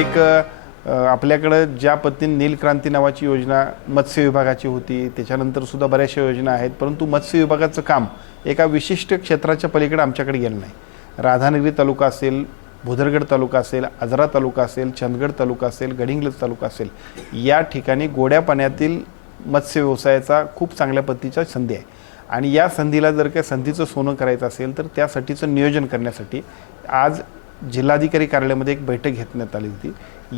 एक आपल्याकडं ज्या पद्धतीने नीलक्रांती नावाची योजना मत्स्य विभागाची होती, त्याच्यानंतर सुद्धा बऱ्याचशा योजना आहेत, परंतु मत्स्य विभागाचं काम एका विशिष्ट क्षेत्राच्या पलीकडे आमच्याकडे गेलं नाही. राधानगरी तालुका असेल, भुदरगड तालुका असेल, आजरा तालुका असेल, चंदगड तालुका असेल, गडिंग्लज तालुका असेल, या ठिकाणी गोड्या पाण्यातील मत्स्य व्यवसायाचा खूप चांगल्या पद्धतीचा संधी आहे. आणि या संधीला जर काय संधीचं सोनं करायचं असेल तर त्यासाठीचं नियोजन करण्यासाठी आज जिल्हाधिकारी कार्यालयामध्ये एक बैठक घेण्यात आली होती.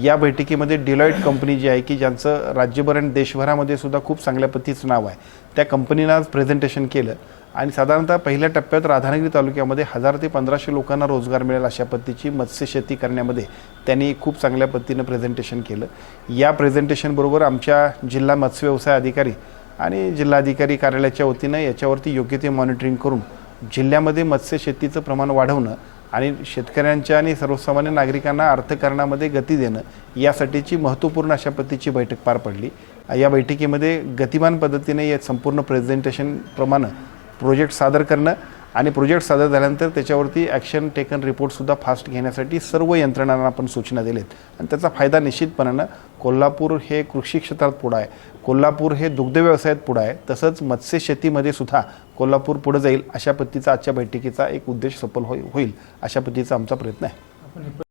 या बैठकीमध्ये डिलॉईट कंपनी जी आहे की ज्यांचं राज्यभर आणि देशभरामध्ये सुद्धा खूप चांगल्या पद्धतीचं नाव आहे, त्या कंपनीनं आज प्रेझेंटेशन केलं आणि साधारणतः पहिल्या टप्प्यात राधानगरी तालुक्यामध्ये 1000 ते 1500 लोकांना रोजगार मिळेल अशा पद्धतीची मत्स्यशेती करण्यामध्ये त्यांनी खूप चांगल्या पद्धतीनं प्रेझेंटेशन केलं. या प्रेझेंटेशनबरोबर आमच्या जिल्हा मत्स्य व्यवसाय अधिकारी आणि जिल्हाधिकारी कार्यालयाच्या वतीनं याच्यावरती योग्य ते मॉनिटरिंग करून जिल्ह्यामध्ये मत्स्यशेतीचं प्रमाण वाढवणं आणि शेतकऱ्यांच्या आणि सर्वसामान्य नागरिकांना अर्थकारणामध्ये गती देणं यासाठीची महत्त्वपूर्ण अशा पद्धतीची बैठक पार पडली. या बैठकीमध्ये गतिमान पद्धतीने या संपूर्ण प्रेझेंटेशनप्रमाणे प्रोजेक्ट सादर करणं आणि प्रोजेक्ट सादर झाल्यानंतर त्याच्यावरती ॲक्शन टेकन रिपोर्टसुद्धा फास्ट घेण्यासाठी सर्व यंत्रणांना आपण सूचना दिलेत आणि त्याचा फायदा निश्चितपणानं कोल्हापूर हे कृषी क्षेत्रात पुढं आहे, कोल्हापूर हे दुग्ध व्यवसायात पुढं आहे, तसंच मत्स्यशेतीमध्ये सुद्धा कोल्हापूर पुढे जाईल अशा पद्धतीचा आजच्या बैठकीचा एक उद्देश सफल होईल अशा पद्धतीचा आमचा प्रयत्न आहे.